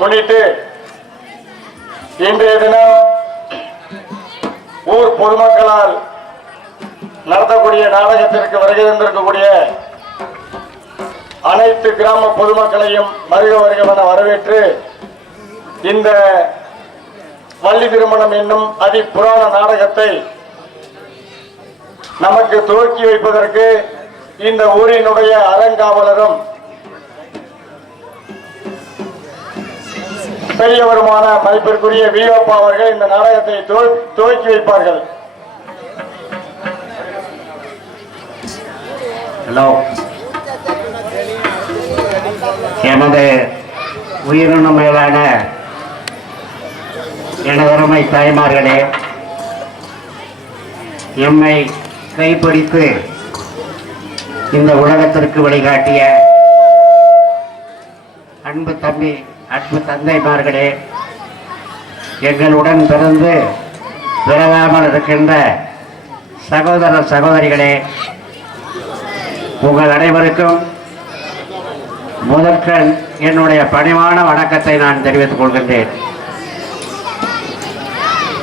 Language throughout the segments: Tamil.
முன்னிட்டு இன்றைய தினம் ஊர் பொதுமக்களால் நடத்தக்கூடிய நாடகத்திற்கு வருகை தந்திருக்கக்கூடிய அனைத்து கிராம பொதுமக்களையும் வருக வருகவென வரவேற்று இந்த வள்ளி திருமணம் என்னும் அதி புராண நாடகத்தை நமக்கு துவக்கி வைப்பதற்கு இந்த ஊரினுடைய அறங்காவலரும் பெரியவருமான மதிப்பிற்குரிய வீரப்பா அவர்கள் இந்த நாடகத்தை துவக்கி வைப்பார்கள். ஹலோ, எமது உயிரினும் மேலான எனதருமை தாய்மார்களே, எம்மை கைப்பிடித்து இந்த உலகத்திற்கு வழிகாட்டிய அன்பு தம்பி அன்பு தந்தைமார்களே, எங்களுடன் பிறந்து பிறகாமல் இருக்கின்ற சகோதர சகோதரிகளே, உங்கள் அனைவருக்கும் முதற்கண் என்னுடைய பணிவான வணக்கத்தை நான் தெரிவித்துக் கொள்கின்றேன்.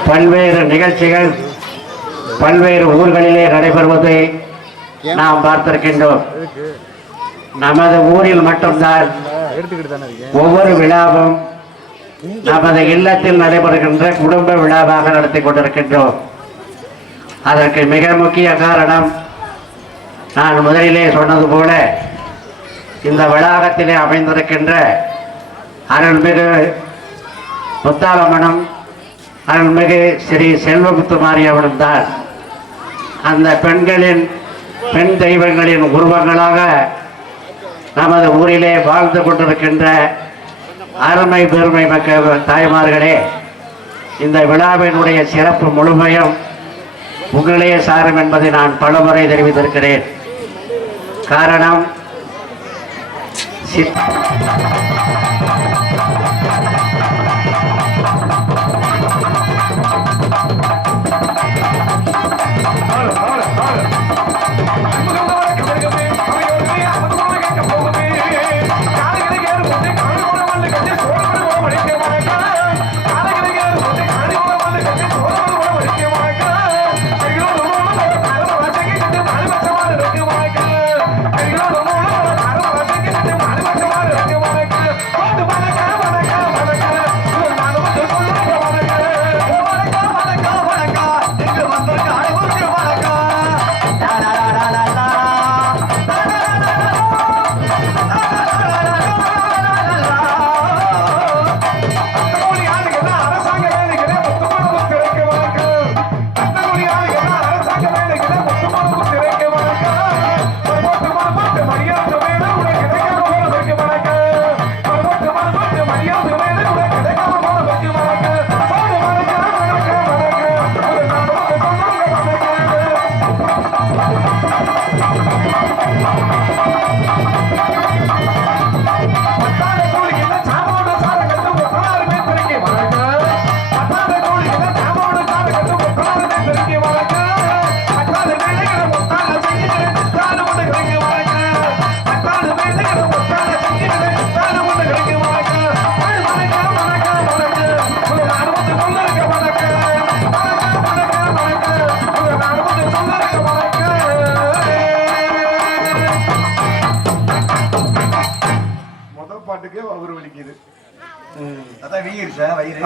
பல்வேறு நிகழ்ச்சிகள் பல்வேறு ஊர்களிலே நடைபெறுவதை நாம் பார்த்திருக்கின்றோம். நமது ஊரில் மட்டும்தான் ஒவ்வொரு விழாவும் நமது இல்லத்தில் நடைபெறுகின்ற குடும்ப விழாவாக நடத்தி கொண்டிருக்கின்றோம். அதற்கு மிக முக்கிய காரணம், நான் முதலிலே சொன்னது போல, இந்த வளாகத்திலே அமைந்திருக்கின்ற அருள்மிகு முத்தாலம்மனும் அருள்மிகு ஸ்ரீ செல்வமுத்து மாரியம்மனும் தான் அந்த பெண் தெய்வங்களின் உருவங்களாக நமது ஊரிலே வாழ்ந்து கொண்டிருக்கின்ற அருமை பெருமை மக்கள் தாய்மார்களே, இந்த விழாவினுடைய சிறப்பு முழுமையும் உங்களே சாரும் என்பதை நான் பலமுறை தெரிவித்திருக்கிறேன். காரணம்,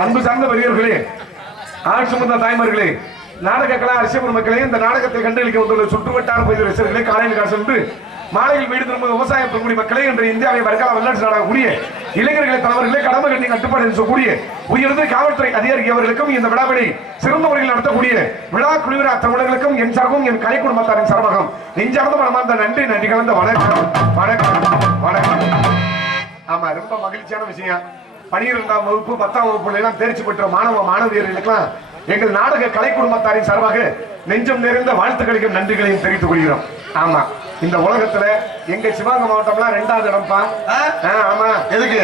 அன்பு சார்ந்த பெரியவர்களே, ஆட்சி சுமந்த தாய்மார்களே, நாடக கலா அரசியல் மக்களே, இந்த நாடகத்தை கண்டளிக்க வந்துள்ள சுற்றுவட்டார பகுதி ரசிகர்களே, காலையில் சென்று மாலையில் வீடு திரும்ப விவசாய பெருங்குடி மக்களே, இன்று இந்தியாவை வருகால வெளிநாட்டு நாடகக்கூடிய இளைஞர்களை தலைவர்களே, கடமை கட்டி கட்டுப்பாடு சொல்லக்கூடிய உயர்ந்த காவல்துறை அதிகாரி அவர்களுக்கும் இந்த விழாவினை சிறந்த முறையில் நடத்தக்கூடிய விழா குழுவினர் தமிழர்களுக்கும் என் சார்பும் என் கலை குடும்பத்தாரின் சார்பாகம் நெஞ்சார்ந்த மனமார்ந்த நன்றி கலந்த வணக்கம் வணக்கம் வணக்கம். ஆமா, ரொம்ப மகிழ்ச்சியான விஷயம். 12ஆம் வகுப்பு 10ஆம் வகுப்புல எல்லாம் தேர்ச்சி பெற்ற மாணவியர்களுக்கெல்லாம் எங்கள் நாடக கலை குடும்பத்தாரின் சார்பாக நெஞ்சம் நிறைந்த வாழ்த்துக்களையும் நன்றிகளையும் தெரிவித்துக் கொள்கிறோம். ஆமா, இந்த உலகத்துல எங்க சிவகங்கை மாவட்டம்லாம் 2வது இடம்ப்பா. ஆமா, எதுக்கு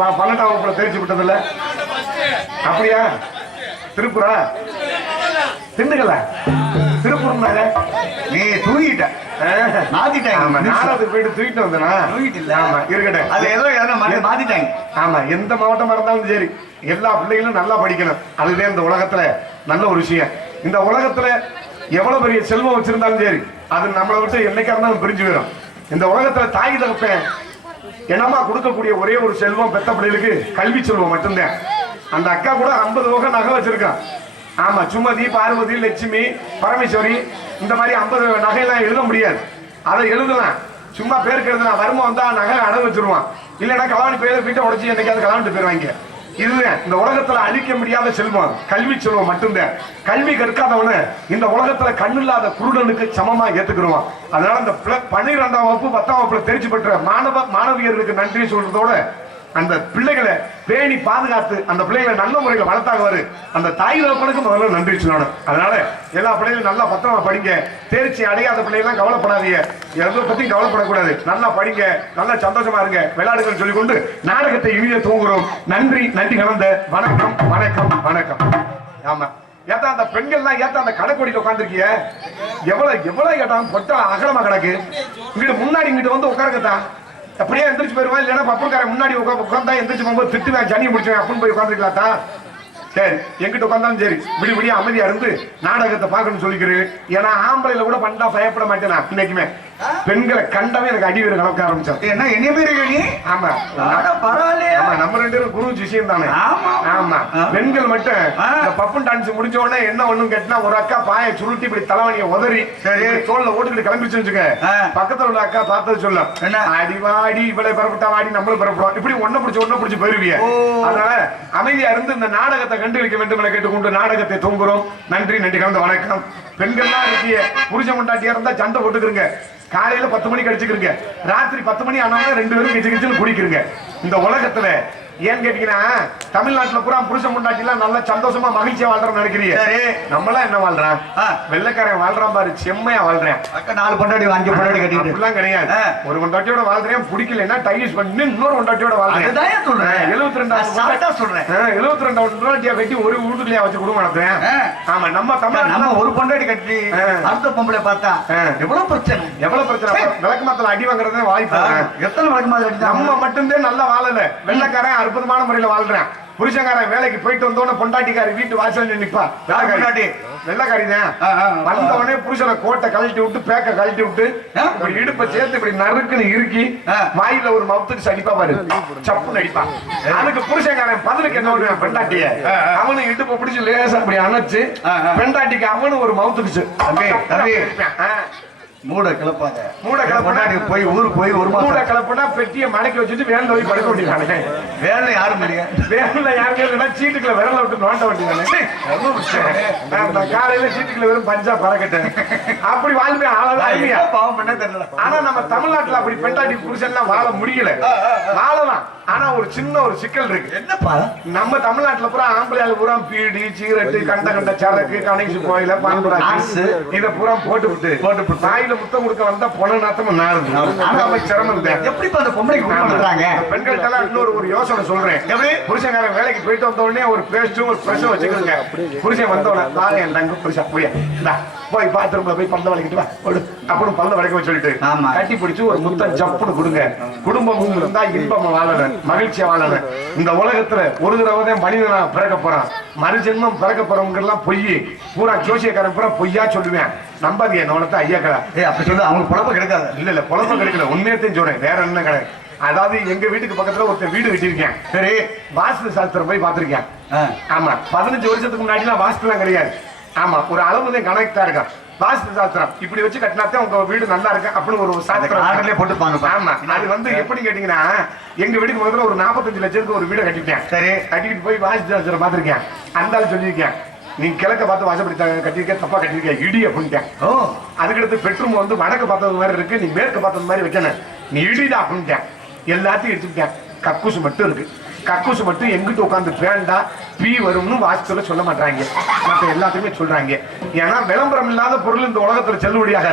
12ஆம் வகுப்புல தேர்ச்சி பெற்றதில்ல? அப்படியா? திருப்பூரா? திண்டுக்கல திருப்பூர் மேல நீ தூங்கிட்ட மாத்திட்டாங்க. ஆமா நாலாவது போயிட்டு தூக்கிட்டு வந்தனா தூக்கிட்டு இல்ல. ஆமா இருக்கட்டும். அது ஏதோ மாத்திட்டாங்க. ஆமா எந்த மாவட்டமா இருந்தாலும் சரி எல்லா பிள்ளைகளும் நல்லா படிக்கணும். அதுதான் இந்த உலகத்துல நல்ல ஒரு விஷயம். இந்த உலகத்துல எவ்வளவு பெரிய செல்வம் வச்சிருந்தாலும் சரி அது நம்மளை விட்டு என்னைக்கா இருந்தாலும் பிரிஞ்சு போயிடும். இந்த உலகத்துல தாய் தகப்பேன் என்னமா கொடுக்கக்கூடிய ஒரே ஒரு செல்வம் பெத்த பிள்ளைகளுக்கு கல்வி செல்வம் மட்டும்தான். அந்த அக்கா கூட 50 வகை நகை வச்சிருக்கான். ஆமா சுமதி, பார்வதி, லட்சுமி, பரமேஸ்வரி இந்த மாதிரி 50 நகையெல்லாம் எழுத முடியாது. அதை எழுதலாம் சும்மா பேருக்கு எழுதலாம். வருமா வந்தா நகை அடகு வச்சிருவான். இல்லைன்னா கலாவணி பேர் வீட்டை உடச்சி என்னைக்காவது கலாவணிட்டு போயிருவாங்க. இதுதான் இந்த உலகத்துல அழிக்க முடியாத செல்வம் கல்வி செல்வம் மட்டும்தான். கல்வி கற்காதவன இந்த உலகத்துல கண்ணில்லாத குருடனுக்கு சமமா ஏத்துக்கிறோம். அதனால இந்த 12ஆம் வகுப்பு 10ஆம் வகுப்புல தேர்ச்சி பெற்ற மாணவியர்களுக்கு நன்றி சொல்றதோட அந்த பிள்ளைகளை பேணி பாதுகாத்து அந்த பிள்ளைகளை நல்ல முறையில் வளர்த்தாங்க. அந்த தாய் தகப்பனுக்கு முதல்ல நன்றி சொல்லணும். அதனால எல்லா பிள்ளைகளும் நல்லா பத்திரமா படிங்க. தேர்ச்சி அடையாத பிள்ளைகள்லாம் கவலைப்படாதீங்க. எதை பத்தியும் கவலைப்படக்கூடாது. நல்லா படிங்க, நல்லா சந்தோஷமா இருங்க, விளையாடுங்கன்னு சொல்லிக்கொண்டு நாடகத்தை இனிய தூங்குறோம். நன்றி நன்றி கலந்த வணக்கம் வணக்கம் வணக்கம். ஆமா ஏத்தா அந்த பெண்கள்லாம் ஏத்தா அந்த கடைக்கோடியில் உட்காந்துருக்கிய எவ்வளவு கேட்டாலும் பொட்டா அகலமா கிடக்கு. இங்கிட்டு முன்னாடி இங்கிட்டு வந்து உட்காருங்கத்தான். அப்படியே எந்திரிச்சு போயிருவா. இல்லைன்னா பப்பன்காரன் முன்னாடி உட்காந்தா எந்திரிச்சு போகும்போது திட்டுவேன், ஜனி முடிச்சேன் அப்படின்னு போய் உட்காந்துருக்கலாத்தா. சரி எங்கிட்ட உட்காந்தாலும் சரி விடிய அமைதியா இருந்து நாடகத்தை பார்க்கணும்னு சொல்லிக்கிறேன். ஏன்னா ஆம்பளைல கூட பண்ணா பயப்பட மாட்டேன். நான் இன்னைக்குமே பெண்களை கண்டவே எனக்கு அடி வீர கலக்க ஆரம்பிச்சேன். என்ன என்ன பேரு நீ? ஆமா பரவாயில்லையா? ஆமா நம்ம 2 பேரும் குரு விஷயம் தானே. ஆமா பெண்கள் மட்டும் இந்த பப்பன் டான்ஸ் முடிஞ்ச உடனே என்ன ஒண்ணும் கேட்டா ஒரு அக்கா பாய சுருட்டி இப்படி தலைவணியை உதறி சரி தோல்ல ஓட்டுக்கிட்டு கிளம்பிச்சு வச்சுக்க. பக்கத்துல உள்ள அக்கா பார்த்தது சொல்ல என்ன அடிவாடி இவ்வளவு பரப்பிட்டா வாடி நம்மளும் பரப்புறோம். இப்படி ஒன்ன பிடிச்சு போயிருவிய. அதனால அமைதியா இருந்து இந்த நாடகத்தை கண்டுபிடிக்க வேண்டும் என கேட்டுக்கொண்டு நாடகத்தை தூங்குறோம். நன்றி நன்றி கலந்த வணக்கம். பெண்கள்லாம் இருக்கிய புருஷ முண்டாட்டியா இருந்தா சண்டை போட்டுக்கிறங்க. காலையில 10 மணிக்கு அடிச்சுக்கிறீங்க. ராத்திரி 10 மணி ஆனாலும் 2 பேரும் கிச்சு கிச்சுன்னு குடிக்கிறீங்க. இந்த உலகத்துல ஏன் கேட்டீங்கன்னா தமிழ்நாட்டுல பூரா புருஷ முண்டாட்டிலாம் நல்லா சந்தோஷமா மகிழ்ச்சியா வாழ்றோம் நினைக்கிறீங்க. நம்மளாம் என்ன வாழ்றான்? வெள்ளைக்காரன் வாழ்றான் பாரு, செம்மையா வாழ்றேன். 4 பொண்டாட்டி 5 பொண்டாட்டி கட்டிட்டு அப்படிலாம் கிடையாது. ஒரு பொண்டாட்டியோட வாழ்றேன், பிடிக்கலன்னா டைஸ் பண்ணி இன்னொரு பொண்டாட்டியோட வாழ்றேன். 72 சொல்றேன். 72 பொண்டாட்டியா கட்டி ஒரு வீட்டுலயா வச்சு குடும்பம் நடத்துறேன். ஆமா நம்ம தமிழ்நாட்டுல ஒரு பொண்டாட்டி கட்டி அடுத்த பொம்பளை பார்த்தா எவ்வளவு பிரச்சனை. விளக்கு மாத்தல அடி வாங்குறதே வாய்ப்பு. எத்தனை விளக்கு மாத்தல நம்ம மட்டும்தான் நல்லா வாழல. வெள்ளைக்காரன் அற்புதமான முறையில வாழ்றேன். புருஷங்காரன் வேலைக்கு போயிட்டு வந்தோடனே பொண்டாட்டிக்காரி வீட்டு வாசல் நிப்பா. வெள்ளைக்காரி தான் வந்தவனே புருஷனை கோட்டை கழட்டி விட்டு பேக்க கழட்டி விட்டு இப்படி இடுப்பை சேர்த்து இப்படி நறுக்குன்னு இறுக்கி வாயில ஒரு மவுத்துக்கு சடிப்பா பாரு, சப்புன்னு அடிப்பான். அதுக்கு புருஷங்காரன் பதிலுக்கு என்ன பண்ணுவான்? பெண்டாட்டிய அவனு இடுப்பை பிடிச்சு லேசா அப்படி அணைச்சு பெண்டாட்டிக்கு அவனு ஒரு மவுத்துக்குச்சு மூட கிளப்பாங்க. மூட கிளப்பாடி போய் ஊருக்கு போய் ஒரு மாசம் மூட கிளப்புனா பெட்டியை மடக்கி வச்சுட்டு வேலை போய் படுக்க வேண்டியதானே. வேலை யாரும் இல்லையா? வேலை யாருமே இல்லைன்னா சீட்டுக்குள்ள விரல விட்டு நோண்ட வேண்டியதானே. காலையில சீட்டுக்குள்ள வெறும் பஞ்சா பறக்கட்டேன் அப்படி வாழ்வேன். ஆளா பாவம் பண்ண தெரியல. ஆனா நம்ம தமிழ்நாட்டுல அப்படி பெண்டாட்டி புருஷன்லாம் வாழ முடியல. வாழலாம். ஆனா ஒரு சின்ன ஒரு சிக்கல் இருக்கு. என்னப்பா? நம்ம தமிழ்நாட்டுல பூரா ஆம்பளையால பூரா பீடி சிகரெட்டு கண்ட சரக்கு கணேசு கோயில பாம்பு இதை பூரா போட்டு வாயில முத்தம் கொடுக்க வந்தா பொண்ணு நாத்தம் நாடு சிரமம். எப்படி அந்த பொம்பளைக்கு பண்றாங்க? பெண்கள்ட்ட எல்லாம் இன்னொரு யோசனை சொல்றேன். புருஷங்காரன் வேலைக்கு போயிட்டு வந்த உடனே ஒரு பேஸ்டும் ஒரு பிரஷம் வச்சுக்கிறேங்க. புருஷன் வந்த உடனே என் புருஷன் போய் பாத்ரூம்ல போய் பல்ல வளைக்கிட்டு வா அப்படின்னு பல்ல வளைக்க சொல்லிட்டு கட்டி பிடிச்சு ஒரு முத்தம் ஜப்புன்னு கொடுங்க. குடும்பமும் இருந்தா இன்பம் வாழணும், மகிழ்ச்சியா வாழணும். இந்த உலகத்துல ஒரு தடவை மனிதனா பிறக்க போறான், மறுஜென்மம் பிறக்க போறவங்க எல்லாம் பொய் பூரா ஜோசியக்காரன் பூரா பொய்யா சொல்லுவேன். நம்பாதீங்க நோனத்தை ஐயாக்கடா அப்படி சொல்லு. அவங்களுக்கு குழப்பம் கிடைக்காது. இல்ல குழப்பம் கிடைக்கல, உண்மையத்தையும் சொல்றேன், வேற என்ன கிடையாது. அதாவது எங்க வீட்டுக்கு பக்கத்துல ஒருத்தர் வீடு கட்டியிருக்கேன். சரி வாஸ்து சாஸ்திரம் போய் பாத்திருக்கேன். ஆமா 15 வருஷத்துக்கு முன்னாடி எல்லாம் வாஸ்து எல்லாம் கிடையாது. ஆமா ஒரு அளவு தான் கணக்கா இருக்கா வாஸ்து சாஸ்திரம். இப்படி வச்சு கட்டினாத்தான் உங்க வீடு நல்லா இருக்கு அப்படின்னு ஒரு சாஸ்திரம் போட்டுப்பாங்க. ஆமா அது எப்படி கேட்டீங்கன்னா எங்க வீட்டுக்கு முதல்ல ஒரு 45 லட்சத்துக்கு ஒரு வீடு கட்டிட்டேன். சரி கட்டிக்கிட்டு போய் வாஸ்து சாஸ்திரம் பாத்திருக்கேன். அந்த சொல்லியிருக்கேன் நீ கிழக்க பார்த்து வாசப்படி கட்டிருக்க தப்பா கட்டிருக்க இடி அப்படின்ட்டேன். அதுக்கடுத்து பெட்ரூம் வந்து வடக்கு பார்த்தது மாதிரி இருக்கு, நீ மேற்கு பார்த்தது மாதிரி வைக்கணும், நீ இடிடா அப்படின்ட்டேன். எல்லாத்தையும் எடுத்துக்கிட்டேன். கக்கூசு மட்டும் இருக்கு. கக்கூசு மட்டும் எங்கிட்ட உட்காந்து பேண்டா பீ வரும்னு வாஸ்துல சொல்ல மாட்டாங்க, மற்ற எல்லாத்தையுமே சொல்றாங்க. ஏன்னா விளம்பரம் இல்லாத பொருள் இந்த உலகத்துல செல்லுபடியாக.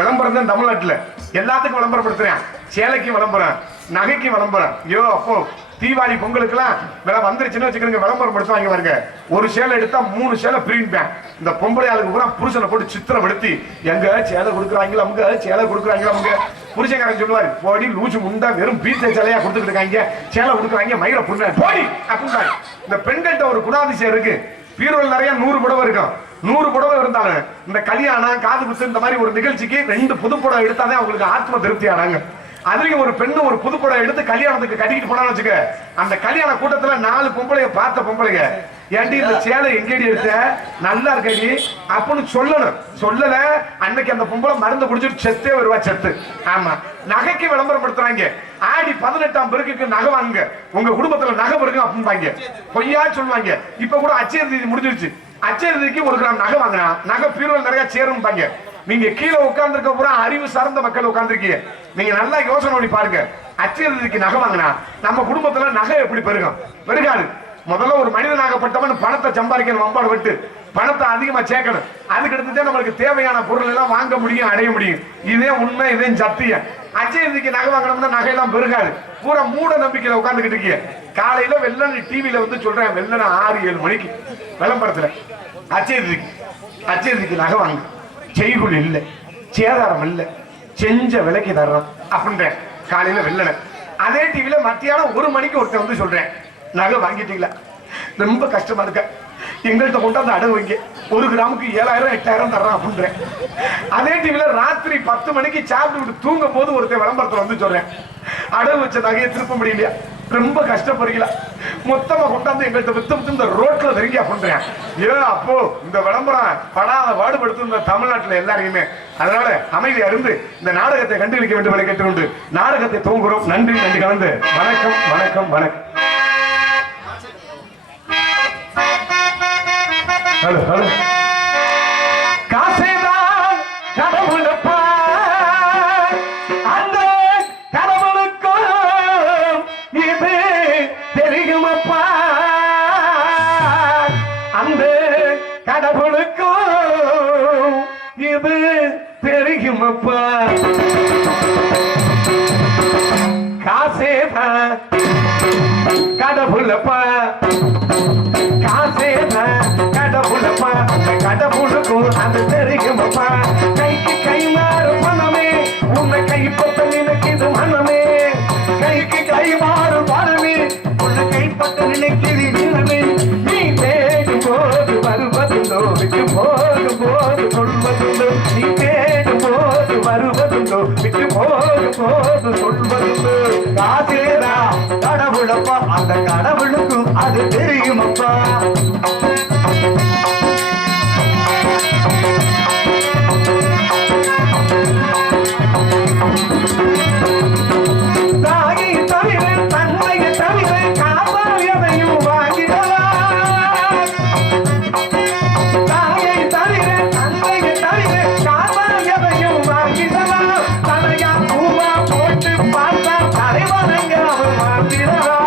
விளம்பரம் தான் தமிழ்நாட்டுல எல்லாத்துக்கும் விளம்பரப்படுத்துறேன். சேலைக்கு விளம்பரம், நகைக்கு விளம்பரம். ஐயோ அப்போ தீபாவளி பொங்கலுக்குலாம் விலை வந்துருச்சுன்னு வச்சுக்கிறீங்க, விளம்பரம் படுத்துவாங்க பாருங்க. ஒரு சேலை எடுத்தா 3 சேலை பிரிப்பேன். இந்த பொம்பளை ஆளுக்கு பூரா புருஷனை போட்டு சித்திரம் எடுத்து எங்க சேலை கொடுக்குறாங்களா, அவங்க சேலை கொடுக்குறாங்களா, அவங்க புருஷங்காரன் சொல்லுவாரு, போடி லூசு முண்டா வெறும் பீச்ச சேலையா கொடுத்துட்டு இருக்காங்க, சேலை கொடுக்குறாங்க மயிரை புண்ண போடி அப்படின்றாங்க. இந்த பெண்கள்கிட்ட ஒரு குணாதிசயம் இருக்கு. பீரோல் நிறைய 100 புடவை இருக்கும். 100 புடவை இருந்தாலும் இந்த கல்யாணம் காது குத்து இந்த மாதிரி ஒரு நிகழ்ச்சிக்கு 2 புது புடவை எடுத்தாதான் அவங்களுக்கு ஆத்ம திருப்தி ஆனாங்க. அதுலயும் ஒரு பெண்ணு ஒரு புது புடவை எடுத்து கல்யாணத்துக்கு கட்டிக்கிட்டு போனான்னு வச்சுக்க, அந்த கல்யாண கூட்டத்துல 4 பொம்பளைய பார்த்த பொம்பளைங்க, ஏண்டி இந்த சேலை எங்கேடி எடுத்த, நல்லா இருக்கடி அப்படின்னு சொல்லணும். சொல்லல அன்னைக்கு அந்த பொம்பளை மருந்து குடிச்சிட்டு செத்தே வருவா, செத்து. ஆமா, நகைக்கு விளம்பரம் படுத்துறாங்க. ஆடி 18ஆம் பெருக்குக்கு நகை வாங்க, உங்க குடும்பத்துல நகை பெருக்கும் அப்படின்பாங்க, பொய்யா சொல்லுவாங்க. இப்ப கூட அச்சய தேதி முடிஞ்சிருச்சு. அச்சய தேதிக்கு 1 கிராம் நகை வாங்கினா நகை பீரோல் நிறைய சேரும்பாங்க. நீங்க கீழே உட்கார்ந்துருக்க பூரா அறிவு சார்ந்த மக்கள் உட்கார்ந்துருக்கீங்க. நீங்க நல்லா யோசனை பண்ணி பாருங்க. அச்சய தேதிக்கு நகை வாங்கினா நம்ம குடும்பத்துல நகை எப்படி பெருகும்? பெருகாது. முதல்ல ஒரு மனிதனாகப்பட்டவன் பணத்தை சம்பாதிக்கணும், வம்பாடு விட்டு பணத்தை அதிகமா சேர்க்கணும். அதுக்கு அடுத்துதான் நம்மளுக்கு தேவையான பொருள் எல்லாம் வாங்க முடியும், அடைய முடியும். இதே உண்மை, இதே சத்தியம். அச்சய தேதிக்கு நகை வாங்கணும்னா நகையெல்லாம் பெருகாது. பூரா மூட நம்பிக்கையில உட்கார்ந்துகிட்டு இருக்கீங்க. காலையில வெள்ளன டிவியில வந்து சொல்றேன், வெள்ளன 6-7 மணிக்கு விளம்பரத்துல அச்சய தேதிக்கு நகை வாங்க, செய்குள் இல்லை, சேதாரம் இல்லை, செஞ்ச விலைக்கு தர்றோம் அப்படின்றேன் காலையில வெள்ளன. அதே டிவியில மத்தியானம் 1 மணிக்கு ஒருத்தன் வந்து சொல்றேன், நகை வாங்கிட்டீங்களா, ரொம்ப கஷ்டமா இருக்க, எங்கள்கிட்ட கொண்டாந்து அடகு வைங்க, 1 கிராமுக்கு 7000-8000 தர்றான் அப்படின்றேன். அதே டிவியில ராத்திரி 10 மணிக்கு சாப்பிட்டு தூங்கும் போது ஒருத்தன் விளம்பரத்துல வந்து சொல்றேன், அடகு வச்ச நகையை திருப்ப முடியலையா, ரொம்ப கஷ்டப்படுறீங்களா, மொத்தமா கொண்டாந்து எங்கள்கிட்ட வித்து இந்த ரோட்ல தெரிஞ்சு அப்படின்றேன். ஏன் அப்போ இந்த விளம்பரம் படாத பாடுபடுத்து இந்த தமிழ்நாட்டுல எல்லாரையுமே. அதனால அமைதியா இருந்து இந்த நாடகத்தை கண்டுபிடிக்க வேண்டும் என கேட்டுக்கொண்டு நாடகத்தை தூங்குறோம். நன்றி, நன்றி கலந்து வணக்கம், வணக்கம், வணக்கம். Hello hello. காசேதான் கடவுளப்பா, அந்த கடவுளுக்கும் இது தெரியுமப்பா, அந்த கடவுளுக்கும் இது தெரியுமப்பா. காசேதான் கடவுளப்பா, கடவுளப்பா, கடவுளுக்கும் அது தெரியுமப்பா. கைக்கு கை மாறு பணமே, உன்னை கைப்பற்ற நினைக்குது மனமே, கைக்கு கை மாறு பணமே, உன்னை கைப்பற்ற நினைக்குது மனமே. நீ தேடும் போது வருவதுண்டோ, விட்டு போகும் போது சொல்வதுண்டோ, நீ தேடும் போது வருவதுண்டோ, விட்டு போகும் போது சொல்வதுண்டோ. காசேரா கடவுளப்பா, அந்த கடவுளுக்கும் அது தெரியுமப்பா. தாயை தவிர தந்தையை தவிர காப்பால் எதையும் வாங்கிடலாம், தாயை தவிர தந்தையை தவிர காப்பால் எதையும் வாங்கிடலாம். தலையா பூவா போட்டு பார்த்தா தலைவனங்க அவன் மாற்றிடலாம்.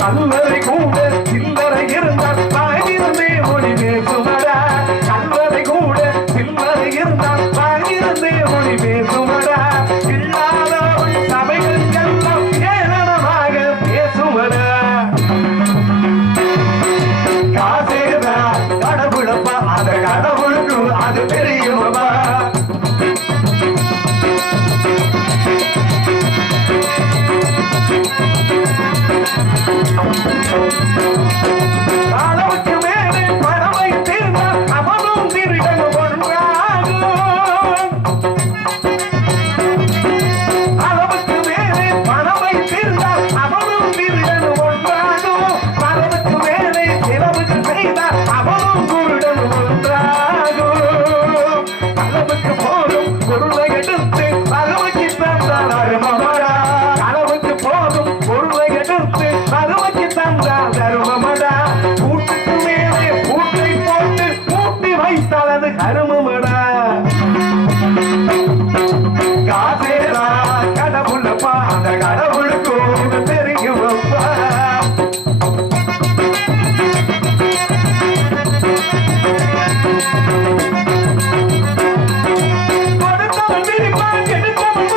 கல்லறை கூட சில்லறை இருந்தால் தாயிரமே மொழி பேசுமடா, கல்லறை கூட சில்லறை இருந்தால் தாயிரமே மொழி பேசுமடா. இல்லாதவள் சபைகள் எல்லாம் ஏளனமாக பேசுமடா. காசேதா கடவுளப்பா, அந்த கடவுளுக்கு அது தெரியுமப்பா. அளவுக்கு மேலே பணவை தீர்ந்தால் அவனும் திருடன் ஒன்றாகும். அளவுக்கு மேலே பணவை தீர்ந்தால் அவனும் திருடன் ஒன்றாகும். அளவுக்கு மேலே செலவுக்கு செய்தால் அவனும் குருடன் ஒன்றாகும். அளவுக்கு போதும் பொருளை எடுத்து அளவுக்கு தந்தால் அருமமடா, அளவுக்கு போதும் பொருளை எடுத்து அளவுக்கு தந்தால் தருமமடா. கூட்டுக்கு மேலே கூட்டை போட்டு கூட்டி வைத்தால் அது கருமமடா. காசேரா கடவுளப்பா, அந்த கடவுளுக்கும் தெரியுமப்பா. கொடுத்தவன் விரிப்பான், எடுத்தவன்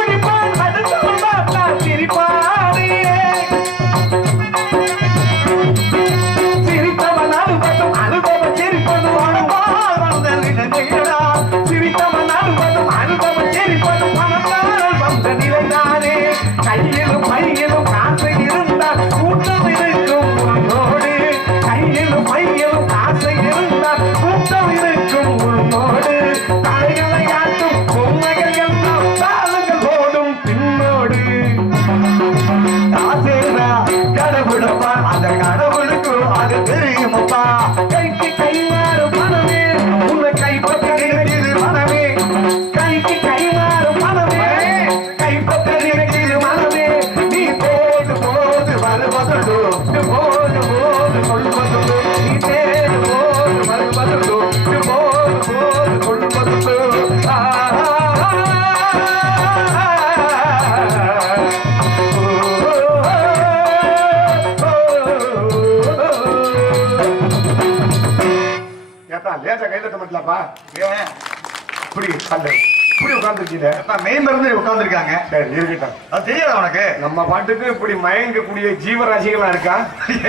அதான் லேசா கைதட்ட மாட்டலாப்பா. இப்படி உட்கார்ந்துருக்கீங்க. மெயின் மருந்து உட்கார்ந்துருக்காங்க. சரி இருக்கட்டும். அது தெரியாது உனக்கு. நம்ம பாட்டுக்கு இப்படி மயங்கக்கூடிய ஜீவராசிகளா இருக்கா?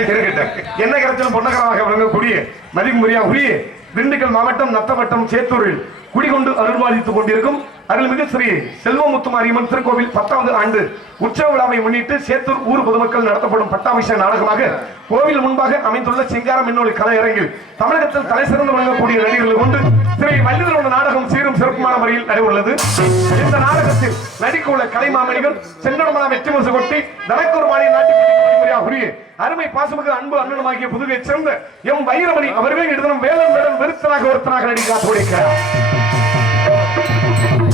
இருக்கட்டும். என்ன கிடைச்சாலும் பொன்னகரமாக விளங்கக்கூடிய மதிமுறையா உரிய திண்டுக்கல் மாவட்டம் நத்தவட்டம் சேத்தூரில் குடிகொண்டு அருள்வாதித்துக் கொண்டிருக்கும் அருள்மிகு ஸ்ரீ செல்வமுத்துமாரியம்மன் திருக்கோவில் 10வது ஆண்டு உற்சவ விழாவை முன்னிட்டு சேத்தூர் ஊர் பொதுமக்கள் நடத்தப்படும் பட்டாபிஷேக நாடகமாக கோவில் முன்பாக அமைந்துள்ள சிங்காரம் என்னொரு கலையரங்கில் தமிழகத்தில் தலை சிறந்து வழங்கக்கூடிய நடிகர்களை கொண்டு ஸ்ரீ வள்ளிதரோட நாடகம் சீரும் சிறப்புமான முறையில் நடைபெறுள்ளது. இந்த நாடகத்தில் நடிக்க உள்ள கலைமாமணிகள் சென்னடமலா வெற்றி முரசு கொட்டி தனக்குருமானி நாட்டிய அருமை பாசமிகு அன்பு அண்ணனுமாகிய புதுவை சேர்ந்த எம் வைரமணி அவர்கள் எழுதணும் வேலன் வேடன் வெறுத்தனாக ஒருத்தனாக நடிக்க துடிக்கிறார்.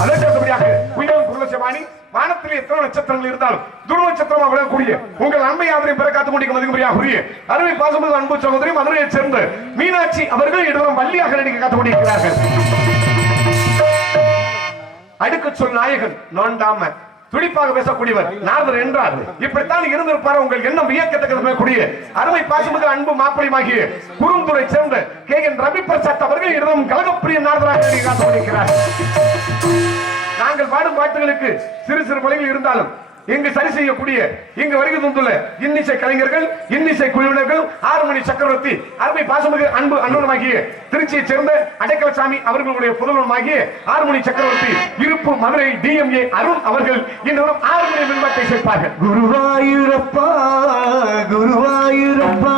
அதற்கடுத்தபடியாக உயரம் குருலட்சமானி வானத்தில் எத்தனை நட்சத்திரங்கள் இருந்தாலும் துருவ நட்சத்திரமாக விளங்கக்கூடிய உங்கள் அன்பை ஆதரவை பெற காத்து முடிக்கும் மதிமுறையாக உரிய அருமை பாசமிகு அன்பு சகோதரி மதுரையைச் சேர்ந்த மீனாட்சி அவர்கள் எழுதணும் வள்ளியாக நடிக்க காத்து முடிக்கிறார்கள். அடுக்கு சொல் நாயகன் நோண்டாம துடிப்பாக பேசக்கூடியவர் நாரதர் என்றார். இப்படித்தான் இருந்திருப்பார். உங்கள் எண்ணம் வியக்கத்தக்கக்கூடிய அருமை பாசமிகு அன்பு மாப்பிளையுமாகிய குறுந்துறை சேர்ந்த KN ரவி பிரசாத் அவர்கள் இடமும் கலகப்பிரிய நாரதராக காத்துக்கொண்டிருக்கிறார். நாங்கள் பாடும் பாட்டுகளுக்கு சிறு சிறு மொழிகள் இருந்தாலும் இங்கு சரி செய்யக்கூடிய இங்கு வருகை தந்துள்ள இன்னிசை கலைஞர்கள் இன்னிசை குழுவினர்கள் ஆறுமணி சக்கரவர்த்தி அருமை பாசமிகு அன்பு அண்ணனுமாகிய திருச்சியைச் சேர்ந்த அடைக்கலசாமி அவர்களுடைய புதல்வனுமாகிய ஆறுமணி சக்கரவர்த்தி இருப்பு மதுரை DMA அருண் அவர்கள் இன்று ஆறுமணி மின்பாட்டை சேர்ப்பார்கள். குருவாயூரப்பா குருவாயூரப்பா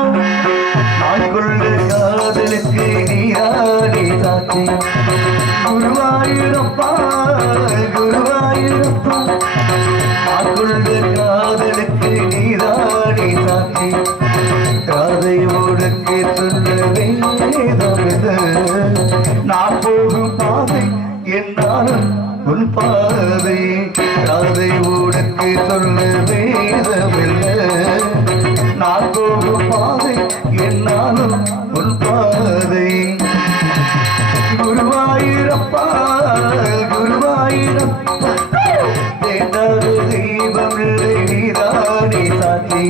நான் கொண்ட காதலுக்கு நீராடி சாட்சி. குருவாயூரப்பா குருவாயூரப்பா நான் கொண்ட காதலுக்கு நீராடி சாட்சி. காதையோடுக்கு சொல்ல வேதம் நான் போகும் பாதை என்னாலும் உன் பாதை. காதை ஊடக்கு சொல்ல வேதமில்லை நான் போகும் பாதை என்னாலும் உன் பாதை. குருவாயூரப்பா குருவாயூரப்பா தேடாத தெய்வமில்லை நீதானே சாட்சி.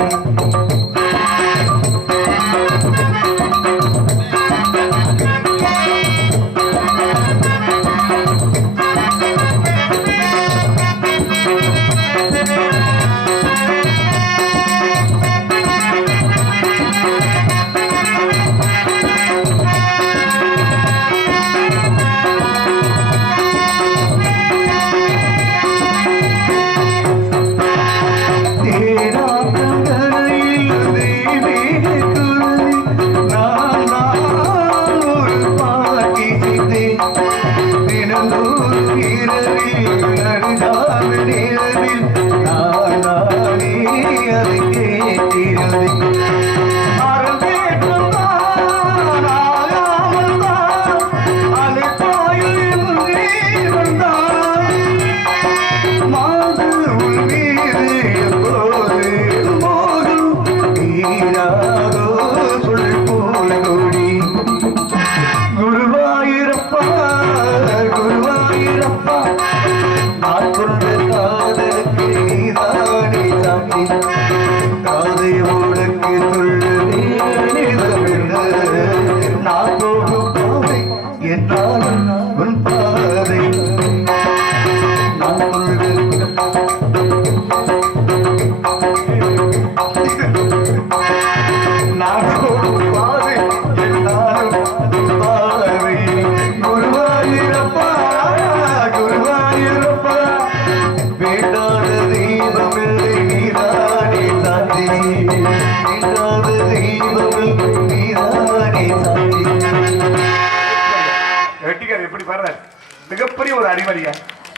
மிகப்பெரிய ஒரு அறிவாளியா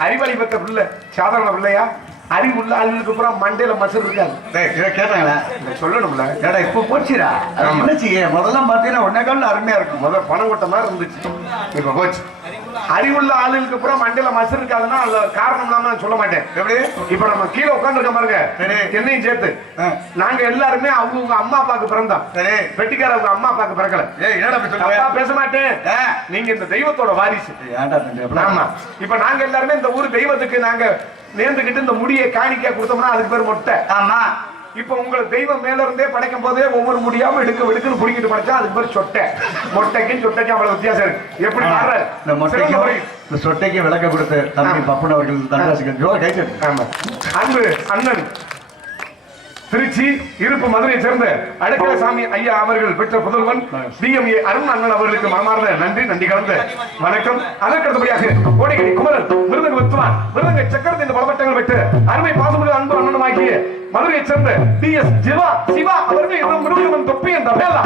அறிவாளி பெற்ற பிள்ளை சாதாரண பிள்ளையா அறிவுள்ள ஆளுக்கு பூரா மண்டையில மசர் இருக்காது. கேட்டாங்களா சொல்லணும்ல ஏடா இப்ப போச்சுடா என்ன செய்ய முதல்ல பாத்தீங்கன்னா ஒன்னே கால அருமையா இருக்கும். முதல்ல பணம் கொட்ட மாதிரி இருந்துச்சு இப்ப போச்சு. அறிவுள்ள ஆளுக்கு பூரா மண்டையில மசர் இருக்காதுன்னா அதுல காரணம் இல்லாம நான் சொல்ல மாட்டேன். எப்படி இப்ப நம்ம கீழே உட்கார்ந்துருக்க பாருங்க என்னையும் சேர்த்து நாங்க எல்லாருமே அவங்க அம்மா அப்பாவுக்கு பிறந்தோம். சரி பெட்டிக்கார அவங்க அம்மா அப்பாவுக்கு பிறக்கல. என்னடா பேச மாட்டேன். நீங்க இந்த தெய்வத்தோட வாரிசு. ஆமா இப்ப நாங்க எல்லாருமே இந்த ஊர் தெய்வத்துக்கு நாங்க நேர்ந்துகிட்டு இந்த முடியை காணிக்கா கொடுத்தோம்னா அதுக்கு பேர் மொட்டை. ஆமா இப்ப உங்களை தெய்வம் மேல இருந்தே படைக்கும் போதே ஒவ்வொரு முடியாம எடுக்குன்னு புடிங்கிட்டு படைச்சா அதுக்கு பேர் சொட்டை. மொட்டைக்கும் சொட்டைக்கும் அவ்வளவு வித்தியாசம் இருக்கு. எப்படி மாறுறாரு இந்த மொட்டைக்கும் இந்த சொட்டைக்கு விளக்க கொடுத்த தம்பி பப்பன் அவர்கள் தண்டாசிகள். ஆமா, அன்பு அண்ணன் திருச்சி இருப்பு மதுரையை சேர்ந்த அடக்கலசாமி ஐயா அவர்கள் பெற்ற புதல்வன் DMA அருண் அண்ணன் அவர்களுக்கு மனமார்ந்த நன்றி கலந்த வணக்கம். அதற்கடுத்தபடியாக கோடிகை குமரன் விருதுங்க வித்துவான் விருதுங்க சக்கரத்தை இந்த பலப்பட்டங்கள் பெற்று அருமை பாசமுள்ள அன்பு அண்ணனுமாகிய மதுரையை சேர்ந்த DS சிவா அவர்கள் இன்னும் மிருகமன் தொப்பி என்ற பேரா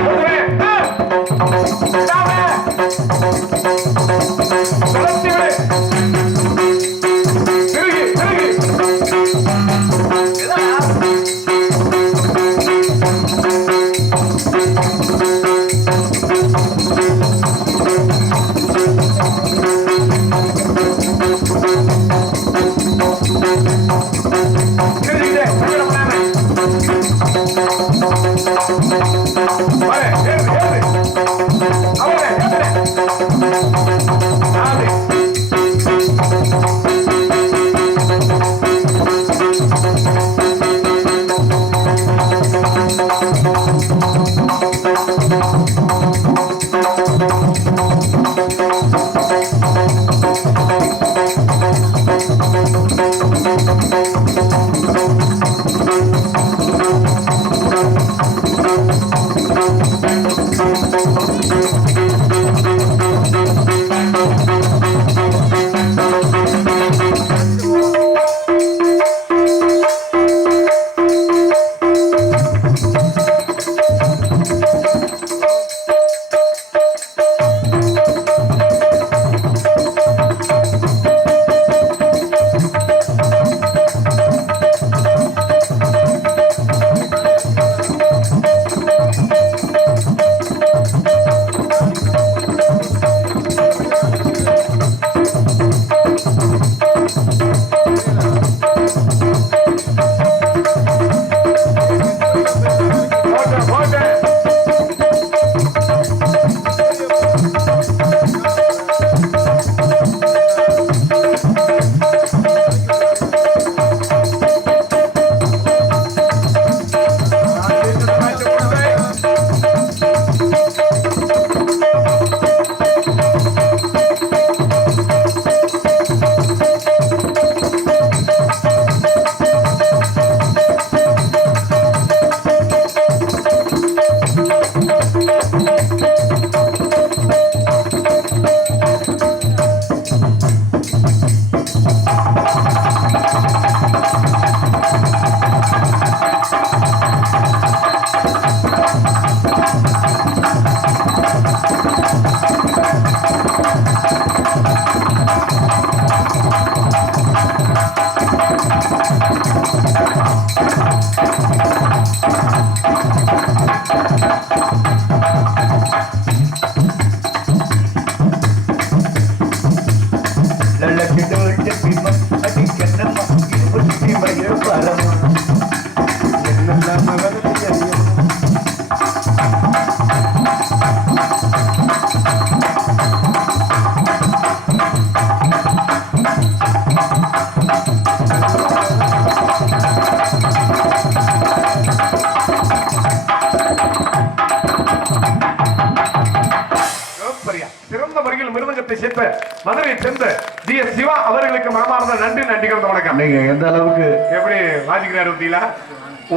மதுரையை சேர்ந்த DS சிவா அவர்களுக்கு மனமார்ந்த நன்றி கலந்த வணக்கம். நீங்க எந்த அளவுக்கு எப்படி வாசிக்கிறாரு பத்தியா?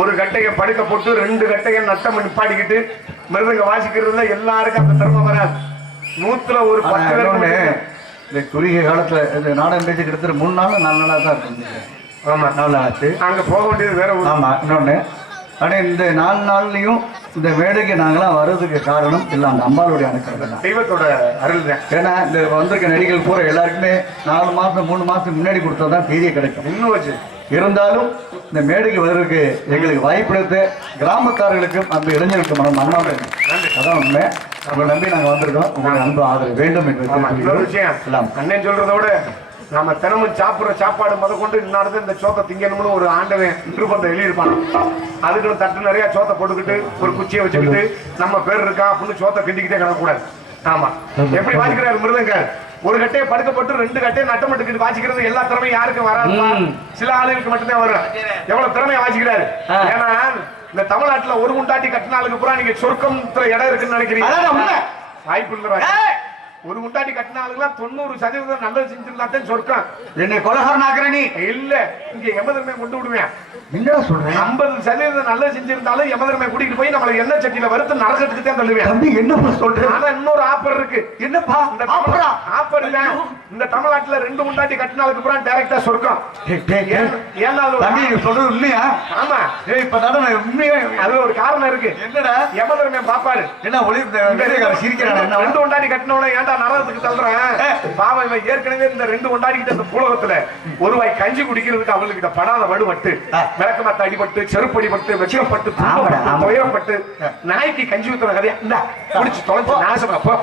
ஒரு கட்டையை படுக்க போட்டு 2 கட்டையை நட்டம் நிப்பாடிக்கிட்டு மிருதங்க வாசிக்கிறதுல எல்லாருக்கும் அந்த திறமை வராது. 100ல ஒரு 10 பேர் இந்த குறுகிய காலத்துல இந்த நாடகம் பேச்சு கிட்டத்தட்ட 3 நாள் 4 நாளா தான் இருக்கு. ஆமா 4 நாள் ஆச்சு. அங்க போக வேண்டியது வேற. ஆமா இன்னொன்னு ஆனா இந்த 4 நாள்லயும் இந்த மேடைக்கு நாங்களாம் வர்றதுக்கு காரணம் எல்லாம் அந்த அம்பாளுடைய அனுக்கிரகம் தான், தெய்வத்தோட அருள் தான். ஏன்னா இந்த வந்திருக்க நடிகர்கள் பூரா எல்லாருக்குமே 4 மாசம் 3 மாசம் முன்னாடி கொடுத்தாதான் செய்தியை கிடைக்கும். இன்னும் வச்சு இருந்தாலும் இந்த மேடைக்கு வர்றதுக்கு எங்களுக்கு வாய்ப்பு கிராமத்தார்களுக்கும் அந்த இளைஞர்களுக்கு மனமார்ந்த அதான் உண்மை. உங்களை நம்பி நாங்க வந்திருக்கோம். உங்களுடைய அன்பு ஆதரவு வேண்டும் என்று விஷயம் அண்ணன் சொல்றதோட நாம தினமும் சாப்பிடுற சாப்பாடு முத கொண்டு இன்னாரு இந்த சோத்தை திங்கணும்னு ஒரு ஆண்டவன் நிருபந்தம் எழுதியிருப்பான். அதுக்கு தட்டு நிறைய சோத்தை போட்டுக்கிட்டு ஒரு குச்சியை வச்சுக்கிட்டு நம்ம பேர் இருக்கா அப்படின்னு சோத்தை கிண்டிக்கிட்டே கிடக்கூடாது. ஆமா எப்படி வாசிக்கிறாரு மிருதங்க ஒரு கட்டையை படுக்கப்பட்டு 2 கட்டையை நட்டமட்டுக்கிட்டு வாசிக்கிறது எல்லா திறமையும் யாருக்கும் வராது. சில ஆளுகளுக்கு மட்டும்தான் வரும். எவ்வளவு திறமையை வாசிக்கிறாரு. ஏன்னா இந்த தமிழ்நாட்டுல ஒரு முண்டாட்டி கட்டினாலுக்கு பூரா நீங்க சொர்க்கம்ன்ற இடம் இருக்குன்னு நினைக்கிறீங்க. வாய்ப்பு இல்ல. ஒரு முண்டாட்டி கட்டினாலுக்குலாம் 90% நல்லது செஞ்சிருந்தாத்தான் சொர்க்கம். என்னை கொலகாரன் ஆக்குற நீ இல்ல இங்க எமதர்மே கொண்டு விடுவேன். என்ன சொல்றேன்? 50% நல்லது செஞ்சிருந்தாலும் எமதர்மே கூட்டிட்டு போய் நம்மள எண்ணெய் சட்டியில வறுத்து நரகத்துக்கு தான் தள்ளுவேன். தம்பி என்ன சொல்றேன்? ஆனா இன்னொரு ஆஃபர் இருக்கு. என்னப்பா ஆஃபர் இல்ல. இந்த தமிழ்நாட்டுல 2 முண்டாட்டி கட்டினாலுக்கு பூரா டைரக்டா சொர்க்கம். தம்பி சொல்றது இல்லையா? ஆமா. இப்பதான் உண்மையா அது ஒரு காரணம் இருக்கு. என்னடா எமதர்மே பாப்பாரு. என்ன ஒளி சிரிக்கிறான்? 2 முண்டாட்டி கட்டினவன ஏன்டா நரகத்துக்கு தள்ளுறேன்? பாவம் இவன் ஏற்கனவே இந்த 2 முண்டாட்டி கிட்ட இந்த பூலகத்துல ஒரு வாய் கஞ்சி குடிக்கிறதுக்கு அவளுக்கு படாத வடுபட்டு விளக்கமாத்த அடிபட்டு செருப்படிபட்டு வெச்சப்பட்டு துயரப்பட்டு நாய்க்கு கஞ்சி ஊத்துற கதையா இந்த குடிச்சு தொலைச்சு நாசப்போ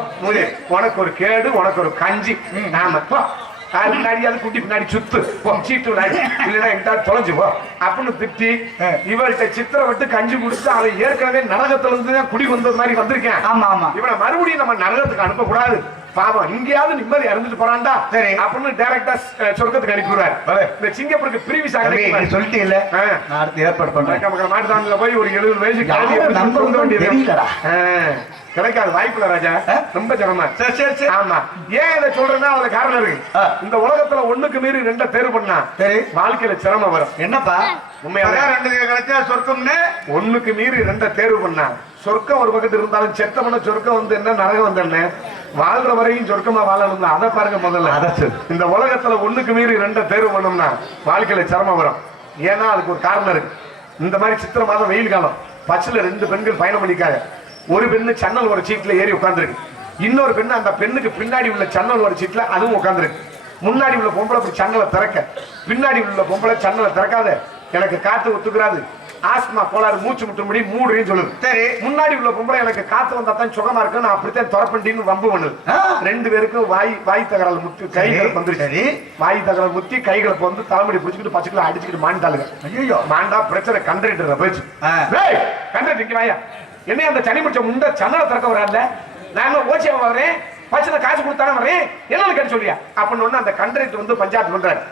உனக்கு ஒரு கேடு உனக்கு ஒரு கஞ்சி. நாம பின்னாடி அது குட்டி பின்னாடி சுத்து சீட்டு இல்லைன்னா எங்கிட்ட தொலைஞ்சு போ அப்படின்னு திட்டி இவர்கிட்ட சித்திரை விட்டு கஞ்சி குடிச்சு அவன் ஏற்கனவே நரகத்துல இருந்து தான் குடி வந்தது மாதிரி வந்திருக்கேன். ஆமா ஆமா. இவனை மறுபடியும் நம்ம நரகத்துக்கு அனுப்ப கூடாது. பாவம் இங்கேயாவது நிம்மதி இறந்துட்டு போறான்டா சரி அப்படின்னு டைரக்டா சொர்க்கத்துக்கு அனுப்பிடுவாரு. இந்த சிங்கப்பூருக்கு பிரிவி சாகனை சொல்லிட்டு இல்ல நான் அடுத்து ஏற்பாடு பண்றேன். மாட்டுதான்ல போய் ஒரு 70 வயசு கிடைக்காது வாய்ப்புல ராஜா. ரொம்ப சிரமம். சரி ஆமா. ஏன் இதை சொல்றேன்னா அதுல காரணம் இருக்கு. இந்த உலகத்துல 1க்கு மீறி 2 தேர்வு பண்ணா சரி வாழ்க்கையில சிரமம் வரும். என்னப்பா உண்மையாக 2 கிடைச்சா சொர்க்கம்னு 1க்கு மீறி 2 தேர்வு பண்ணா சொர்க்கம் ஒரு பக்கத்து இருந்தாலும் செத்தவன சொர்க்கம் வந்து என்ன நரகம் வந்து என்ன வாழ்ற வரையும் சொர்க்கமா வாழணும். அதை பாருங்க முதல்ல. இந்த உலகத்துல 1க்கு மீறி 2 தேர்வு பண்ணோம்னா வாழ்க்கையில சிரமம் வரும். ஏன்னா அதுக்கு ஒரு காரணம் இருக்கு. இந்த மாதிரி சித்திரை மாதம் வெயில் காலம் பஸ்ல 2 பெண்கள் பயணம் பண்ணிக்காங்க. ஒரு பெண்ணு சன்னல் ஒரு சீட்ல ஏறி உட்கார்ந்துருக்கு. இன்னொரு பெண்ணு அந்த பெண்ணுக்கு பின்னாடி உள்ள சன்னல் ஒரு சீட்ல அதுவும் உட்கார்ந்துருக்கு. முன்னாடி உள்ள பொம்பளை சன்னலை திறக்க பின்னாடி உள்ள பொம்பளை சன்னலை திறக்காத எனக்கு காத்து ஒத்துக்கிறாது ஆஸ்மா கோளாறு மூச்சு முட்டும்படி மூடுன்னு சொல்லுது. சரி முன்னாடி உள்ள பொம்பளை எனக்கு காத்து வந்தா தான் சுகமா இருக்கு நான் அப்படித்தான் துறப்பண்டின்னு வம்பு பண்ணுது. 2 பேருக்கும் வாய் தகராறு முத்தி கைகளை வந்துருச்சு. வாய் தகராறு முத்தி கைகளை வந்து தலைமுடி பிடிச்சிக்கிட்டு பச்சைக்குள்ள அடிச்சுக்கிட்டு மாண்டாளுங்க. ஐயோ மாண்டா பிரச்சனை கண்டறிட்டு போயிடுச்சு. கண்டறிட்டு வாயா என்ன அந்த சனி முடிச்ச முண்ட சன்னலை திறக்க வரான்ல நான் ஓச்சியா வரேன் பச்சை காசு கொடுத்தானே வரேன் என்னன்னு கேட்டு சொல்லியா அப்படின்னு அந்த கண்டறிட்டு வந்து பஞ்சாயத்து பண்றாரு.